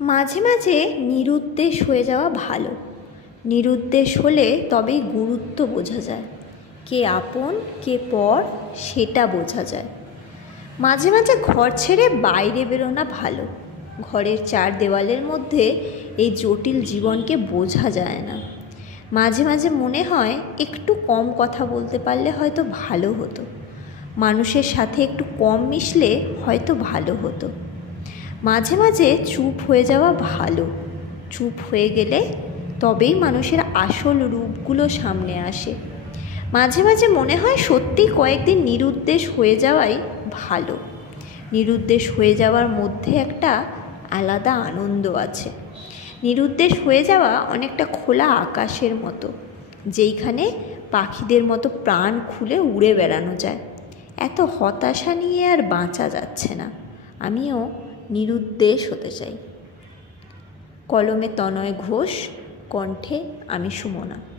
মাঝে মাঝে নিরুদ্দেশ হয়ে যাওয়া ভালো। নিরুদ্দেশ হলে তবেই গুরুত্ব বোঝা যায়। কে আপন, কে পর, সেটা বোঝা যায়। মাঝে মাঝে ঘর ছেড়ে বাইরে বেরোনা ভালো। ঘরের চার দেওয়ালের মধ্যে এই জটিল জীবনকে বোঝা যায় না। মাঝে মাঝে মনে হয় একটু কম কথা বলতে পারলে হয়তো ভালো হতো। মানুষের সাথে একটু কম মিশলে হয়তো ভালো হতো। মাঝে মাঝে চুপ হয়ে যাওয়া ভালো। চুপ হয়ে গেলে তবেই মানুষের আসল রূপগুলো সামনে আসে। মাঝে মাঝে মনে হয় সত্যি কয়েকদিন নিরুদ্দেশ হয়ে যাওয়াই ভালো। নিরুদ্দেশ হয়ে যাওয়ার মধ্যে একটা আলাদা আনন্দ আছে। নিরুদ্দেশ হয়ে যাওয়া অনেকটা খোলা আকাশের মতো, যেইখানে পাখিদের মতো প্রাণ খুলে উড়ে বেড়ানো যায়। এত হতাশা নিয়ে আর বাঁচা যাচ্ছে না। আমিও নিরুদ্দেশ হতে চাই। কলমে তনয় ঘোষ কণ্ঠে আমি সুমনা।